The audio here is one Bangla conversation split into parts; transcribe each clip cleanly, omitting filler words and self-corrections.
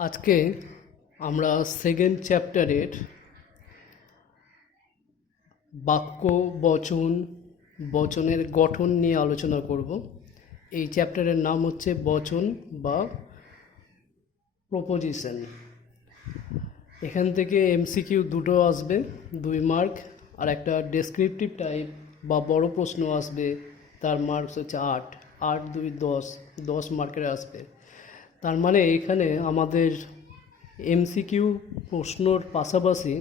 আজকে আমরা সেকেন্ড চ্যাপ্টারের বাক্য বচন বচনের গঠন নিয়ে আলোচনা করব। এই চ্যাপ্টারের নাম হচ্ছে বচন বা প্রপোজিশন। এখান থেকে এমসিকিউ দুটো আসবে, 2 মার্ক, আর একটা ডেসক্রিপটিভ টাইপ বা বড় প্রশ্ন আসবে, তার মার্কস হচ্ছে 8, 8 2 10, 10 মার্কের আসবে। তার মানে এখানে আমাদের এমসিকিউ প্রশ্নর পাশাপাশি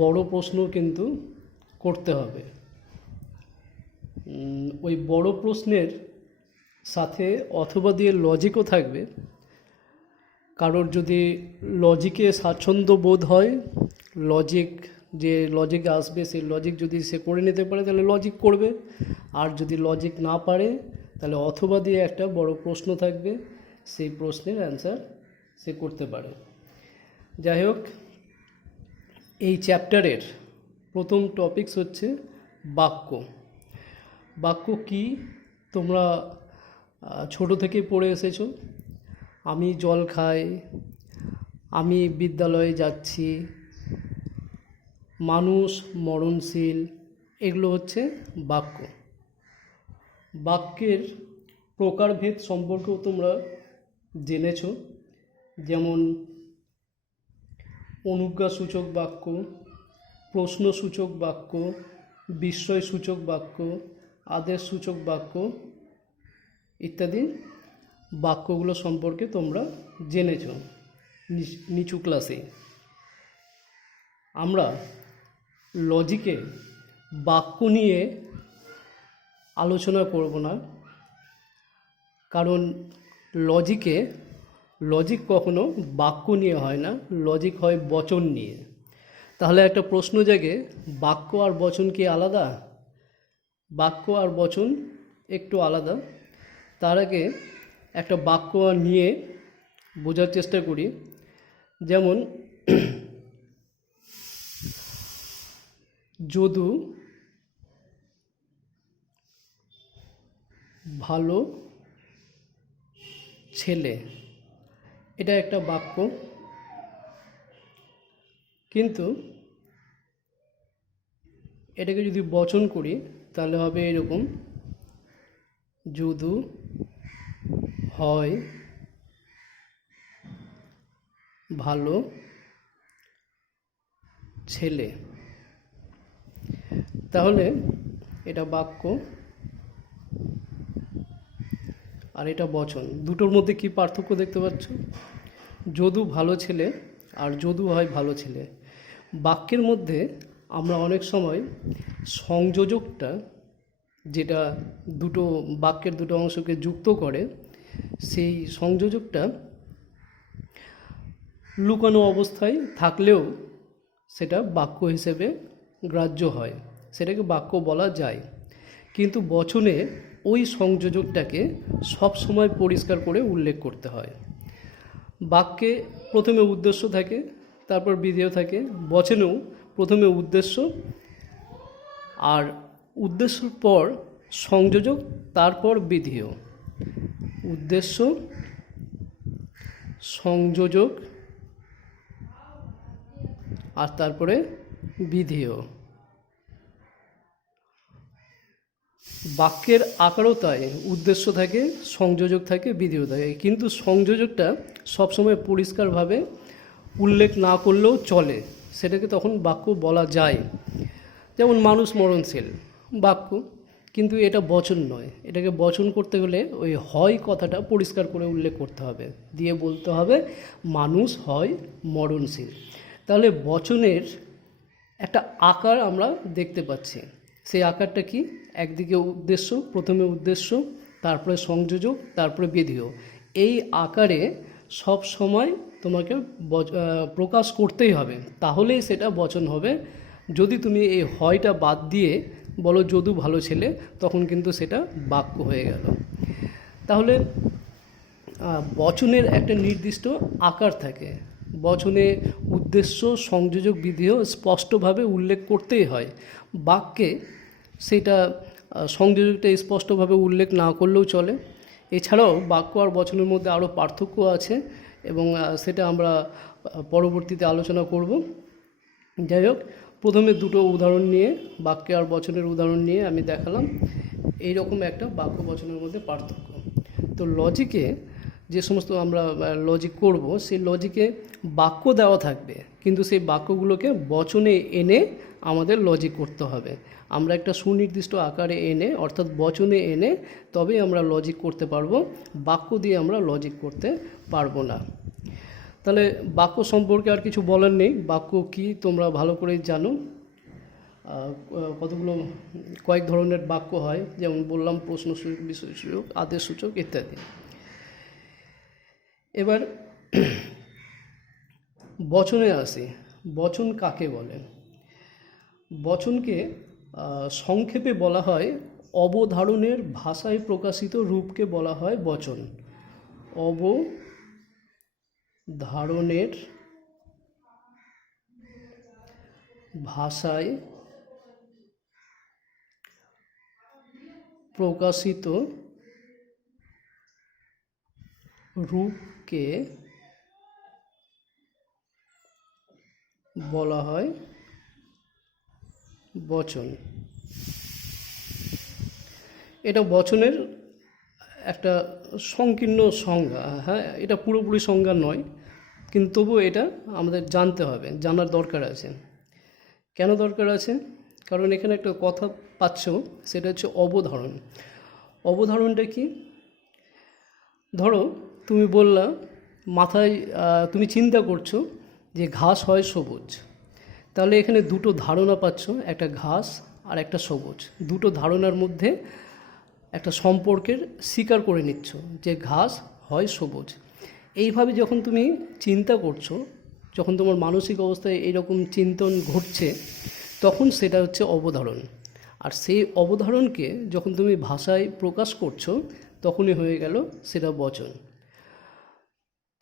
বড় প্রশ্ন কিন্তু করতে হবে। ওই বড় প্রশ্নের সাথে অথবা দিয়ে লজিকও থাকবে। কারোর যদি লজিকে স্বাচ্ছন্দ্য বোধ হয়, যে লজিক আসবে সেই লজিক যদি সে করে নিতে পারে তাহলে লজিক করবে, আর যদি লজিক না পারে তাহলে অথবা দিয়ে একটা বড় প্রশ্ন থাকবে, সেই প্রশ্নের অ্যান্সার সে করতে পারে। যাই হোক, এই চ্যাপ্টারের প্রথম টপিকস হচ্ছে বাক্য। বাক্য কি তোমরা ছোট থেকেই পড়ে এসেছো। আমি জল খাই, আমি বিদ্যালয়ে যাচ্ছি, মানুষ মরণশীল, এগুলো হচ্ছে বাক্য। বাক্যের প্রকারভেদ সম্পর্কেও তোমরা জেনেছ, যেমন অনুজ্ঞাসূচক বাক্য, প্রশ্নসূচক বাক্য, বিস্ময়সূচক বাক্য, আদেশসূচক বাক্য ইত্যাদি বাক্যগুলো সম্পর্কে তোমরা জেনেছ নিচু ক্লাসে। আমরা লজিকে বাক্য নিয়ে আলোচনা করব না, কারণ লজিক কখনো বাক্য নিয়ে হয় না, লজিক হয় বচন নিয়ে। তাহলে একটা প্রশ্ন জাগে, বাক্য আর বচন কি আলাদা? বাক্য আর বচন একটু আলাদা। তার আগে একটা বাক্য নিয়ে বোঝার চেষ্টা করি। যেমন যদু ভালো ছেলে, এটা একটা বাক্য, কিন্তু এটাকে যদি বচন করি তাহলে হবে এরকম, যদু হয় ভালো ছেলে। তাহলে এটা বাক্য আর এটা বচন, দুটোর মধ্যে কি পার্থক্য দেখতে পাচ্ছ? যদু ভালো ছেলে আর যদু হয় ভালো ছেলে। বাক্যের মধ্যে আমরা অনেক সময় সংযোজকটা, যেটা দুটো বাক্যের দুটো অংশকে যুক্ত করে, সেই সংযোজকটা লুকানো অবস্থায় থাকলেও সেটা বাক্য হিসেবে গ্রাহ্য হয়, সেটাকে বাক্য বলা যায়। কিন্তু বচনে ওই সংযোজকটাকে সব সময় পরিষ্কার করে উল্লেখ করতে হয়। বাক্যে প্রথমে উদ্দেশ্য থাকে, তারপর বিধেয় থাকে। বচনেও প্রথমে উদ্দেশ্য, আর উদ্দেশ্যর পর সংযোজক, তারপর বিধেয়। উদ্দেশ্য, সংযোজক, আর তারপরে বিধেয়। বাক্যের আকারও তাই, উদ্দেশ্য থাকে, সংযোজক থাকে, বিধেয় থাকে, কিন্তু সংযোজকটা সবসময় পরিষ্কারভাবে উল্লেখ না করলেও চলে, সেটাকে তখন বাক্য বলা যায়। যেমন মানুষ মরণশীল, বাক্য, কিন্তু এটা বচন নয়। এটাকে বচন করতে হলে ওই হয় কথাটা পরিষ্কার করে উল্লেখ করতে হবে, দিয়ে বলতে হবে মানুষ হয় মরণশীল। তাহলে বচনের একটা আকার আমরা দেখতে পাচ্ছি। সেই আকারটা কি? একদিকে উদ্দেশ্য, প্রথমে উদ্দেশ্য, তারপরে সংযোজক, তারপরে বিধেয়। এই আকারে সব সময় তোমাকে প্রকাশ করতেই হবে, তাহলেই সেটা বচন হবে। যদি তুমি এই হয়টা বাদ দিয়ে বলো যদু ভালো ছেলে, তখন কিন্তু সেটা বাক্য হয়ে গেল। তাহলে বচনের একটা নির্দিষ্ট আকার থাকে। বচনে উদ্দেশ্য, সংযোজক, বিধেয় স্পষ্টভাবে উল্লেখ করতেই হয়। বাক্যে সেটা সংযোজকটা স্পষ্টভাবে উল্লেখ না করলেও চলে। এছাড়াও বাক্য আর বচনের মধ্যে আরও পার্থক্য আছে। এবং সেটা আমরা পরবর্তীতে আলোচনা করব। যাই হোক, প্রথমে দুটো উদাহরণ নিয়ে, বাক্য আর বচনের উদাহরণ নিয়ে আমি দেখালাম এইরকম একটা বাক্য বচনের মধ্যে পার্থক্য। তো লজিকে যে সমস্ত আমরা লজিক করব, সেই লজিকে বাক্য দেওয়া থাকবে, কিন্তু সেই বাক্যগুলোকে বচনে এনে আমাদের লজিক করতে হবে। আমরা একটা সুনির্দিষ্ট আকারে এনে, অর্থাৎ বচনে এনে, তবেই আমরা লজিক করতে পারবো। বাক্য দিয়ে আমরা লজিক করতে পারবো না। তাহলে বাক্য সম্পর্কে আর কিছু বলার নেই। বাক্য কি তোমরা ভালো করেই জানো। কতগুলো কয়েক ধরনের বাক্য হয়, যেমন বললাম প্রশ্নসূচক, বিষয়সূচক, আদেশসূচক ইত্যাদি। এবার বচনে আসি। বচন কাকে বলে? বচনকে সংক্ষেপে বলা হয় অবধারণের ভাষায় প্রকাশিত রূপকে বলা হয় বচন। অবধারণের ভাষায় প্রকাশিত রূপকে বলা হয় বচন। এটা বচনের একটা সংকীর্ণ সংজ্ঞা। হ্যাঁ, এটা পুরোপুরি সংজ্ঞা নয়, কিন্তু তবুও এটা আমাদের জানতে হবে, জানার দরকার আছে। কেন দরকার আছে? কারণ এখানে একটা কথা পাচ্ছ, সেটা হচ্ছে অবধারণ। অবধারণটা কি? ধরো তুমি বললা, মাথায় তুমি চিন্তা করছো যে ঘাস হয় সবুজ। তাহলে এখানে দুটো ধারণা পাচ্ছ, একটা ঘাস আর একটা সবুজ। দুটো ধারণার মধ্যে একটা সম্পর্কের স্বীকার করে নিচ্ছ যে ঘাস হয় সবুজ। এইভাবে যখন তুমি চিন্তা করছো, যখন তোমার মানসিক অবস্থায় এইরকম চিন্তন ঘটছে, তখন সেটা হচ্ছে অবধারণ। আর সেই অবধারণকে যখন তুমি ভাষায় প্রকাশ করছো, তখনই হয়ে গেল সেটা বচন।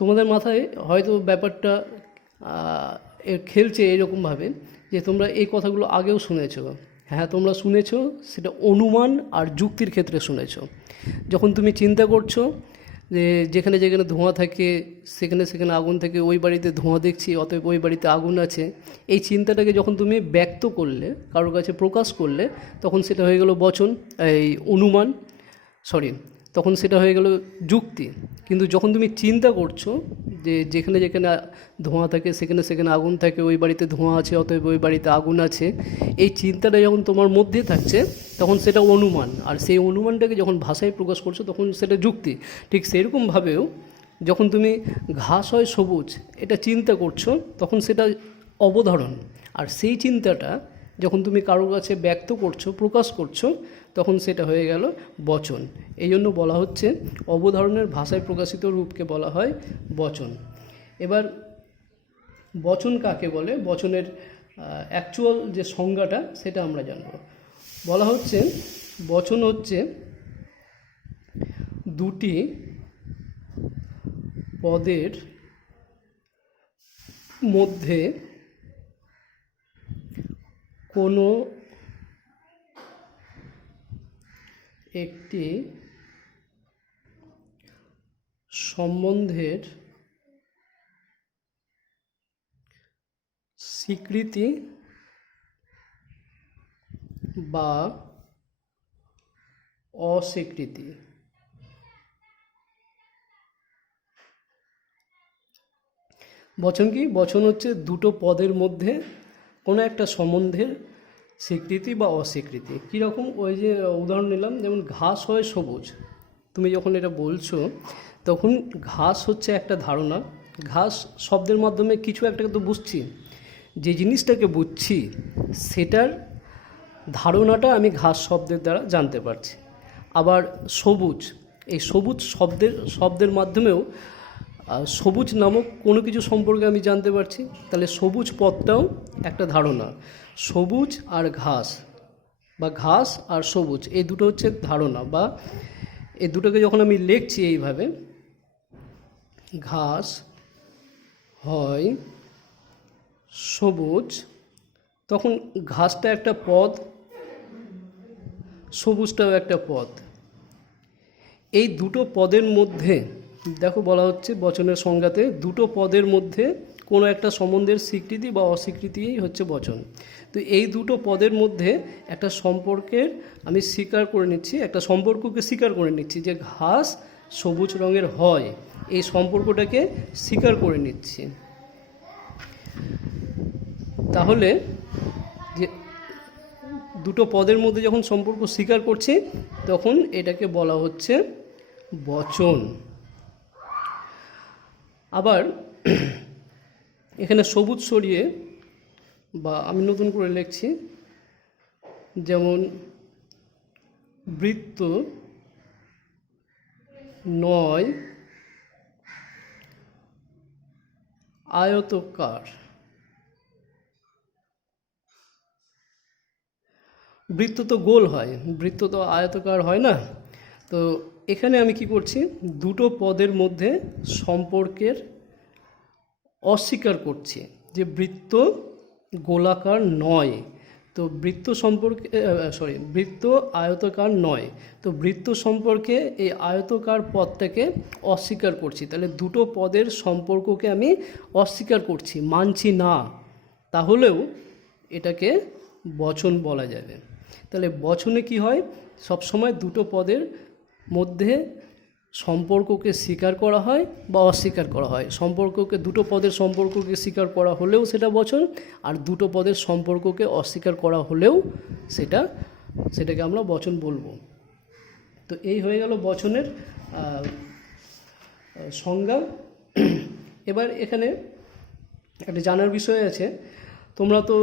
তোমাদের মাথায় হয়তো ব্যাপারটা খেলছে এরকমভাবে যে তোমরা এই কথাগুলো আগেও শুনেছো। হ্যাঁ, তোমরা শুনেছো, সেটা অনুমান আর যুক্তির ক্ষেত্রে শুনেছো। যখন তুমি চিন্তা করছো যে যেখানে যেখানে ধোঁয়া থাকে সেখানে সেখানে আগুন থাকে, ওই বাড়িতে ধোঁয়া দেখছি, অতএব ওই বাড়িতে আগুন আছে, এই চিন্তাটাকে যখন তুমি ব্যক্ত করলে, কারোর কাছে প্রকাশ করলে, তখন সেটা হয়ে গেল বচন, এই অনুমান, তখন সেটা হয়ে গেল যুক্তি। কিন্তু যখন তুমি চিন্তা করছো যে যেখানে যেখানে ধোঁয়া থাকে সেখানে সেখানে আগুন থাকে, ওই বাড়িতে ধোঁয়া আছে, অতএব ওই বাড়িতে আগুন আছে, এই চিন্তাটা যখন তোমার মধ্যে থাকছে, তখন সেটা অনুমান। আর সেই অনুমানটাকে যখন ভাষায় প্রকাশ করছো, তখন সেটা যুক্তি। ঠিক সেরকমভাবেও যখন তুমি ঘাস হয় সবুজ এটা চিন্তা করছো, তখন সেটা অবধারণ। আর সেই চিন্তাটা যখন তুমি কারোর কাছে ব্যক্ত করছো, প্রকাশ করছো, তখন সেটা হয়ে গেল বচন। এই জন্য বলা হচ্ছে অবধারণের ভাষায় প্রকাশিত রূপকে বলা হয় বচন। এবার বচন কাকে বলে, বচনের অ্যাকচুয়াল যে সংজ্ঞাটা সেটা আমরা জানব। বলা হচ্ছে বচন হচ্ছে দুটি পদের মধ্যে কোনো একটি সম্বন্ধের স্বীকৃতি বা অস্বীকৃতি। বচন কি? বচন হচ্ছে দুটো পদের মধ্যে কোনো একটা সম্বন্ধের স্বীকৃতি বা অস্বীকৃতি। কীরকম? ওই যে উদাহরণ নিলাম, যেমন ঘাস হয় সবুজ। তুমি যখন এটা বলছো, তখন ঘাস হচ্ছে একটা ধারণা। ঘাস শব্দের মাধ্যমে কিছু একটা তো বুঝছি, যে জিনিসটাকে বুঝছি সেটার ধারণাটা আমি ঘাস শব্দের দ্বারা জানতে পারছি। আবার সবুজ, এই সবুজ শব্দের মাধ্যমেও সবুজ নামক কোনো কিছু সম্পর্কে আমি জানতে পারছি। তাহলে সবুজ পদটাও একটা ধারণা। সবুজ আর ঘাস, বা ঘাস আর সবুজ, এই দুটো হচ্ছে ধারণা। বা এই দুটোকে যখন আমি লিখছি এইভাবে, ঘাস হয় সবুজ, তখন ঘাসটা একটা পদ, সবুজটাও একটা পদ। এই দুটো পদের মধ্যে দেখো বলা হচ্ছে বচনের সংজ্ঞাতে দুটো পদের মধ্যে কোনো একটা সম্বন্ধের স্বীকৃতি বা অস্বীকৃতিই হচ্ছে বচন। তো এই দুটো পদের মধ্যে একটা সম্পর্কের আমি স্বীকার করে নিচ্ছি, একটা সম্পর্ককে স্বীকার করে নিচ্ছি যে ঘাস সবুজ রঙের হয়, এই সম্পর্কটাকে স্বীকার করে নিচ্ছি। তাহলে যে দুটো পদের মধ্যে যখন সম্পর্ক স্বীকার করছি তখন এটাকে বলা হচ্ছে বচন। আবার এখানে সবুজ সরিয়ে বা আমি নতুন করে লিখছি, যেমন বৃত্ত নয় আয়তকার। বৃত্ত তো গোল হয়, বৃত্ত তো আয়তকার হয় না। তো এখানে আমি কি করছি, দুটো পদের মধ্যে সম্পর্কের অস্বীকার করছি যে বৃত্ত গোলাকার নয়। তো বৃত্ত সম্পর্কে বৃত্ত আয়তকার নয়, তো বৃত্ত সম্পর্কে এই আয়তকার পদটাকে অস্বীকার করছি। তাহলে দুটো পদের সম্পর্ককে আমি অস্বীকার করছি, মানছি না, তাহলেও এটাকে বচন বলা যাবে। তাহলে বচনে কি হয়, সবসময় দুটো পদের মধ্যে সম্পর্ককে স্বীকার করা হয় বা অস্বীকার করা হয়। সম্পর্ককে, দুটো পদের সম্পর্ককে স্বীকার করা হলেও সেটা বচন, আর দুটো পদের সম্পর্ককে অস্বীকার করা হলেও সেটাকে আমরা বচন বলবো। তো এই হয়ে গেল বচনের সংজ্ঞা। এবার এখানে একটা জানার বিষয় আছে, তোমরা তো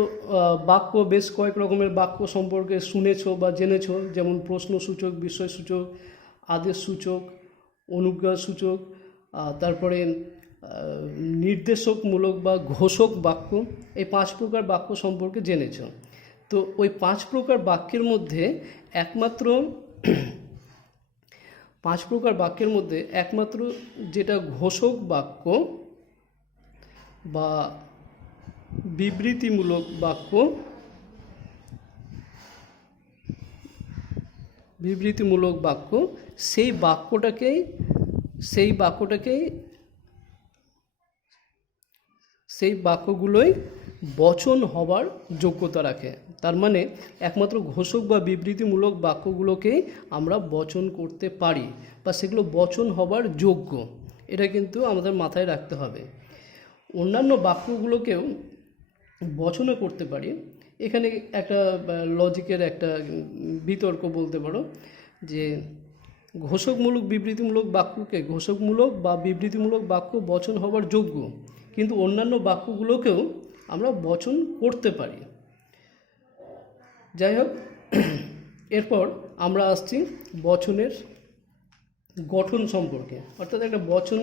বাক্য, বেশ কয়েক রকমের বাক্য সম্পর্কে শুনেছো বা জেনেছো, যেমন প্রশ্নসূচক, বিস্ময়সূচক, আদেশসূচক, অনুজ্ঞাসূচক, তারপরে নির্দেশকমূলক বা ঘোষক বাক্য, এই 5 প্রকার বাক্য সম্পর্কে জেনেছ। তো ওই 5 প্রকার বাক্যের মধ্যে একমাত্র যেটা ঘোষক বাক্য বা বিবৃতিমূলক বাক্য, সেই বাক্যগুলোই বচন হবার যোগ্যতা রাখে। তার মানে একমাত্র ঘোষক বা বিবৃতিমূলক বাক্যগুলোকেই আমরা বচন করতে পারি বা সেগুলো বচন হবার যোগ্য, এটা কিন্তু আমাদের মাথায় রাখতে হবে। অন্যান্য বাক্যগুলোকেও বচনে করতে পারি। এখানে একটা লজিকের একটা বিতর্ক বলতে পারো যে ঘোষকমূলক বিবৃতিমূলক বাক্যকে ঘোষকমূলক বা বিবৃতিমূলক বাক্য বচন হবার যোগ্য, কিন্তু অন্যান্য বাক্যগুলোকেও আমরা বচন করতে পারি। যাই হোক, এরপর আমরা আসছি বচনের গঠন সম্পর্কে, অর্থাৎ একটা বচন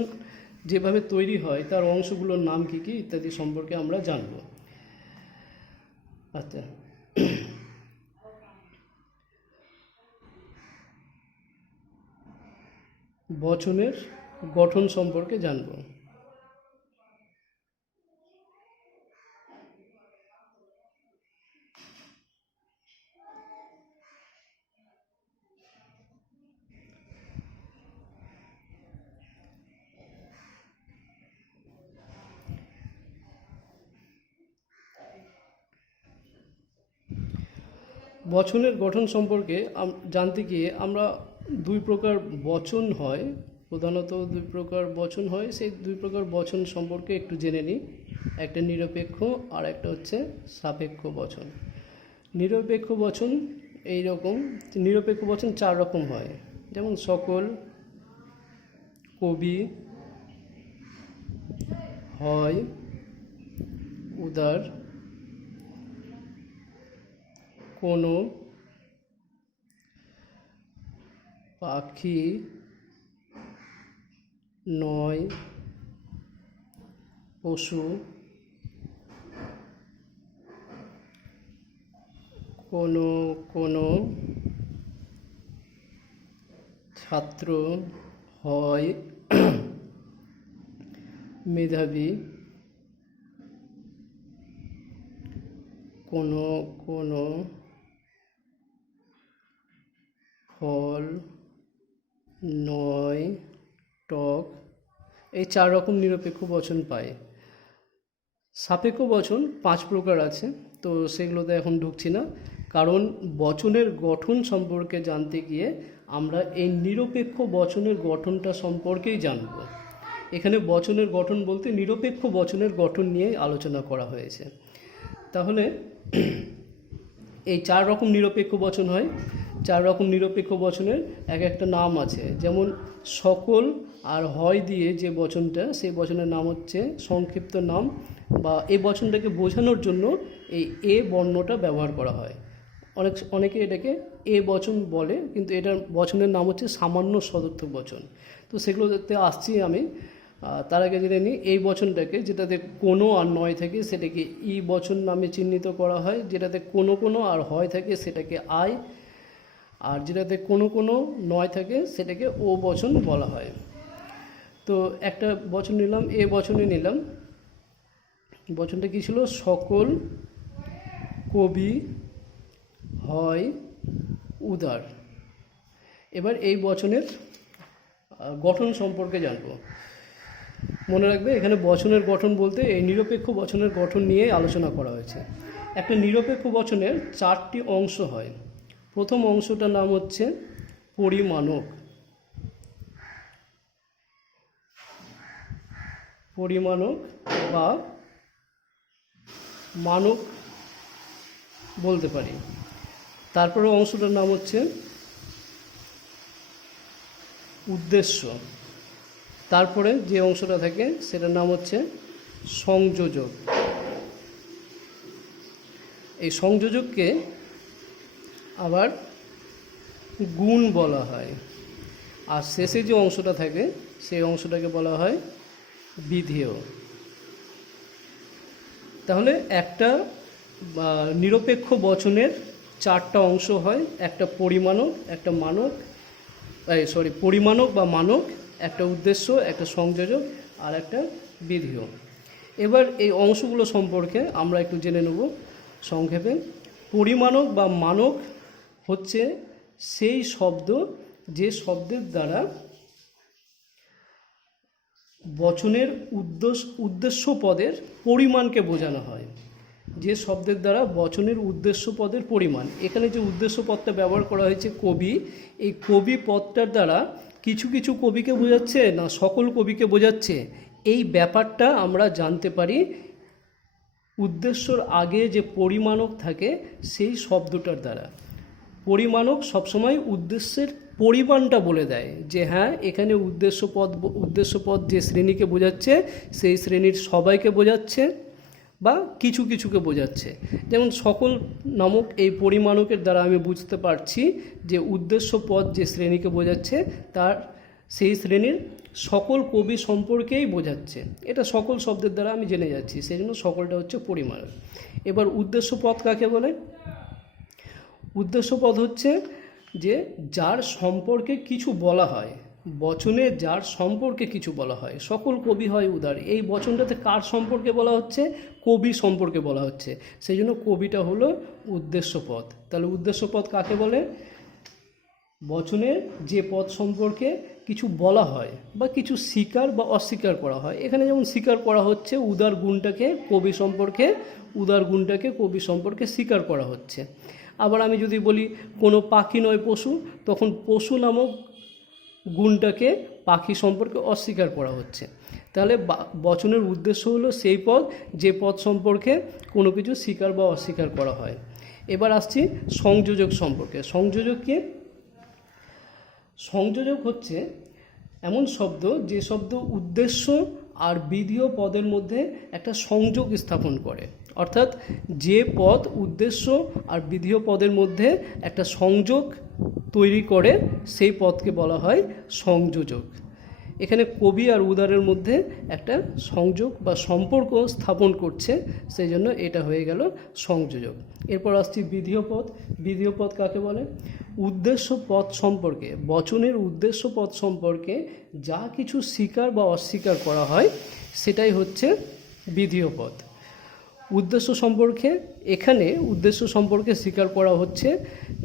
যেভাবে তৈরি হয় তার অংশগুলোর নাম কী কী ইত্যাদি সম্পর্কে আমরা জানব। আচ্ছা, বচনের গঠন সম্পর্কে জানব। বচনের গঠন সম্পর্কে জানতে গিয়ে আমরা দুই প্রকার বচন হয়, প্রধানত দুই প্রকার বচন হয়, সেই দুই প্রকার বচন সম্পর্কে একটু জেনে নিই। একটা নিরপেক্ষ আর একটা হচ্ছে সাপেক্ষ বচন। নিরপেক্ষ বচন এই রকম, নিরপেক্ষ বচন 4 রকম হয়, যেমন সকল, কবি, হয়, উদার, কোনো, পাখি, নয়, পশু, কোনো কোনো, ছাত্র, হয়, মেধাবী, কোনো কোনো, ফল, নয়, টক, এই 4 রকম নিরপেক্ষ বচন পায়। সাপেক্ষ বচন 5 প্রকার আছে, তো সেগুলোতে এখন ঢুকছি না, কারণ বচনের গঠন সম্পর্কে জানতে গিয়ে আমরা এই নিরপেক্ষ বচনের গঠনটা সম্পর্কেই জানব। এখানে বচনের গঠন বলতে নিরপেক্ষ বচনের গঠন নিয়ে আলোচনা করা হয়েছে। তাহলে এই 4 রকম নিরপেক্ষ বচন হয়। 4 রকম নিরপেক্ষ বচনের এক একটা নাম আছে, যেমন সকল আর হয় দিয়ে যে বচনটা, সেই বচনের নাম হচ্ছে সংক্ষিপ্ত নাম, বা এই বচনটাকে বোঝানোর জন্য এই এ বর্ণটা ব্যবহার করা হয়। অনেকে এটাকে এ বচন বলে, কিন্তু এটার বচনের নাম হচ্ছে সামান্য সদর্থক বচন। তো সেগুলোতে আসছি আমি। তার আগে জেনে নিই এই বচনটাকে, যেটাতে কোনো আর নয় থাকে সেটাকে ই বচন নামে চিহ্নিত করা হয়, যেটাতে কোনো আর হয় থাকে সেটাকে আই, আর যেটাতে কোনো নয় থাকে সেটাকে ও বচন বলা হয়। তো একটা বচন নিলাম, এ বচনে নিলাম। বচনটা কী ছিল? সকল, কবি, হয়, উদার। এবার এই বচনের গঠন সম্পর্কে জানব। মনে রাখবে, এখানে বচনের গঠন বলতে এই নিরপেক্ষ বচনের গঠন নিয়ে আলোচনা করা হয়েছে। একটা নিরপেক্ষ বচনের 4টি অংশ হয়। প্রথম অংশটার নাম হচ্ছে পরিমাণক। পরিমাণক বা মানক বলতে পারি। তারপরে অংশটার নাম হচ্ছে উদ্দেশ্য। তারপরে যে অংশটা থাকে সেটার নাম হচ্ছে সংযোজক। এই সংযোজককে আবার গুণ বলা হয়। আর শেষে যে অংশটা থাকে সেই অংশটাকে বলা হয় বিধেয়। তাহলে একটা নিরপেক্ষ বচনের 4টা অংশ হয়। একটা পরিমাণক, একটা মানক, পরিমাণক বা মানক, একটা উদ্দেশ্য, একটা সংযোজক, আর একটা বিধেয়। এবার এই অংশগুলো সম্পর্কে আমরা একটু জেনে নেব সংক্ষেপে। পরিমাণক বা মানক হচ্ছে সেই শব্দ যে শব্দের দ্বারা বচনের উদ্দেশ্য পদের পরিমাণকে বোঝানো হয়। যে শব্দের দ্বারা বচনের উদ্দেশ্য পদের পরিমাণ, এখানে যে উদ্দেশ্য পদটা ব্যবহার করা হয়েছে কবি, এই কবি পদটার দ্বারা কিছু কিছু কবিকে বোঝাচ্ছে না সকল কবিকে বোঝাচ্ছে, এই ব্যাপারটা আমরা জানতে পারি উদ্দেশ্যর আগে যে পরিমাণক থাকে সেই শব্দটার দ্বারা। পরিমাণক সবসময় উদ্দেশ্যের পরিমাণটা বলে দেয়, যে হ্যাঁ এখানে উদ্দেশ্য পদ যে শ্রেণীকে বোঝাচ্ছে সেই শ্রেণীর সবাইকে বোঝাচ্ছে বা কিছু কিছুকে বোঝাচ্ছে। যেমন সকল নামক এই পরিমাণকের দ্বারা আমি বুঝতে পারছি যে উদ্দেশ্য পদ যে শ্রেণীকে বোঝাচ্ছে তার সেই শ্রেণীর সকল কবি সম্পর্কেই বোঝাচ্ছে। এটা সকল শব্দের দ্বারা আমি জেনে যাচ্ছি, সেই জন্য সকলটা হচ্ছে পরিমাণক। এবার উদ্দেশ্য পদ কাকে বলে? উদ্দেশ্য পদ হচ্ছে যে যার সম্পর্কে কিছু বলা হয়, বচনে যার সম্পর্কে কিছু বলা হয়। সকল কবি হয় উদার, এই বচনটাতে কার সম্পর্কে বলা হচ্ছে? কবি সম্পর্কে বলা হচ্ছে, সেই জন্য কবিটা হলো উদ্দেশ্য পদ। তাহলে উদ্দেশ্য পদ কাকে বলে? বচনের যে পদ সম্পর্কে কিছু বলা হয় বা কিছু স্বীকার বা অস্বীকার করা হয়। এখানে যেমন স্বীকার করা হচ্ছে উদার গুণটাকে কবি সম্পর্কে, উদার গুণটাকে কবি সম্পর্কে স্বীকার করা হচ্ছে। আবার আমি যদি বলি কোনো পাখি নয় পশু, তখন পশু নামক গুণটাকে পাখি সম্পর্কে অস্বীকার করা হচ্ছে। তাহলে বচনের উদ্দেশ্য হলো সেই পদ যে পদ সম্পর্কে কোনো কিছু স্বীকার বা অস্বীকার করা হয়। এবার আসছি সংযোজক সম্পর্কে। সংযোজক কি? সংযোজক হচ্ছে এমন শব্দ যে শব্দ উদ্দেশ্য আর বিধেয় পদের মধ্যে একটা সংযোগ স্থাপন করে। অর্থাৎ যে পদ উদ্দেশ্য আর বিধেয় পদের মধ্যে একটা সংযোগ তৈরি করে সেই পদকে বলা হয় সংযোজক। এখানে কবি আর উদারের মধ্যে একটা সংযোগ বা সম্পর্ক স্থাপন করছে, সেই জন্য এটা হয়ে গেল সংযোজক। এরপর আসছি বিধেয় পদ। বিধেয় পদ কাকে বলে? উদ্দেশ্য পদ সম্পর্কে, বচনের উদ্দেশ্য পদ সম্পর্কে যা কিছু স্বীকার বা অস্বীকার করা হয় সেটাই হচ্ছে বিধেয় পদ। উদ্দেশ্য সম্পর্কে, এখানে উদ্দেশ্য সম্পর্কে স্বীকার করা হচ্ছে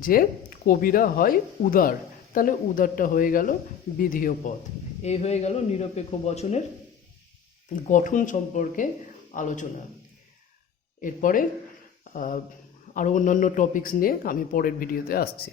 যে কবিরা হয় উদার, তাহলে উদারটা হয়ে গেল বিধেয় পদ। এই হয়ে গেল নিরপেক্ষ বচনের গঠন সম্পর্কে আলোচনা। এরপরে আরও অন্যান্য টপিকস নিয়ে আমি পরের ভিডিওতে আসছি।